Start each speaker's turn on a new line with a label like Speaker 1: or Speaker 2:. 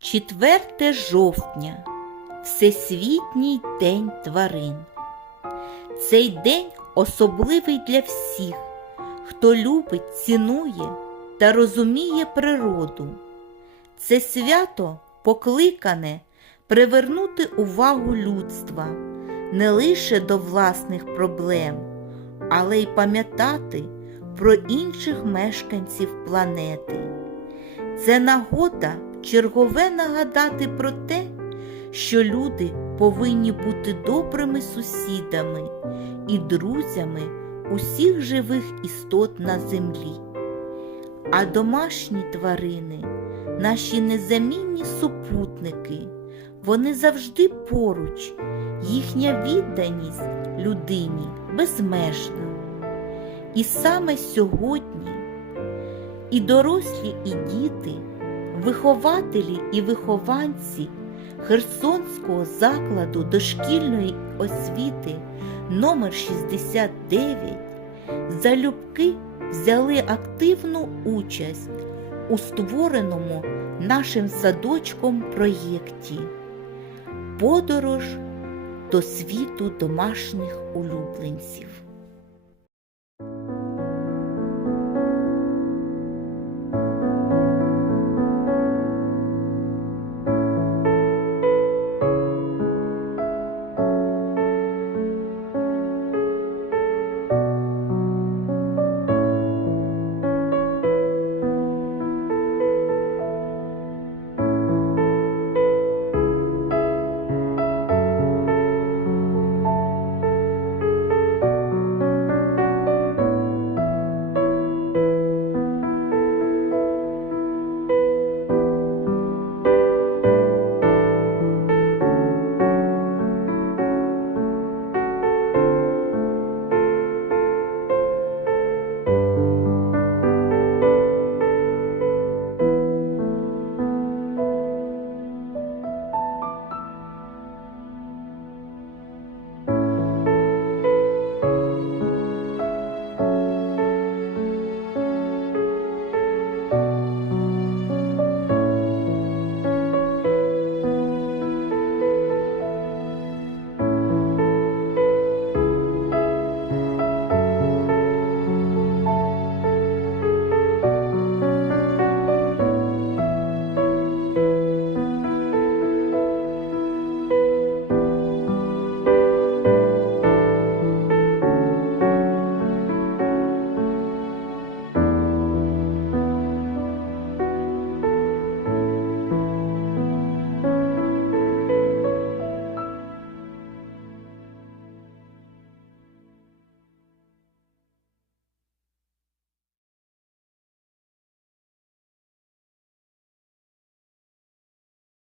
Speaker 1: 4 жовтня Всесвітній день тварин. Цей день особливий для всіх, хто любить, цінує та розуміє природу. Це свято покликане привернути увагу людства не лише до власних проблем, але й пам'ятати про інших мешканців планети. Це нагода чергове нагадати про те, що люди повинні бути добрими сусідами і друзями усіх живих істот на землі. А домашні тварини, наші незамінні супутники, вони завжди поруч, їхня відданість людині безмежна. І саме сьогодні і дорослі, і діти, вихователі і вихованці Херсонського закладу дошкільної освіти номер 69 залюбки взяли активну участь у створеному нашим садочком проєкті Подорож до світу домашніх улюбленців.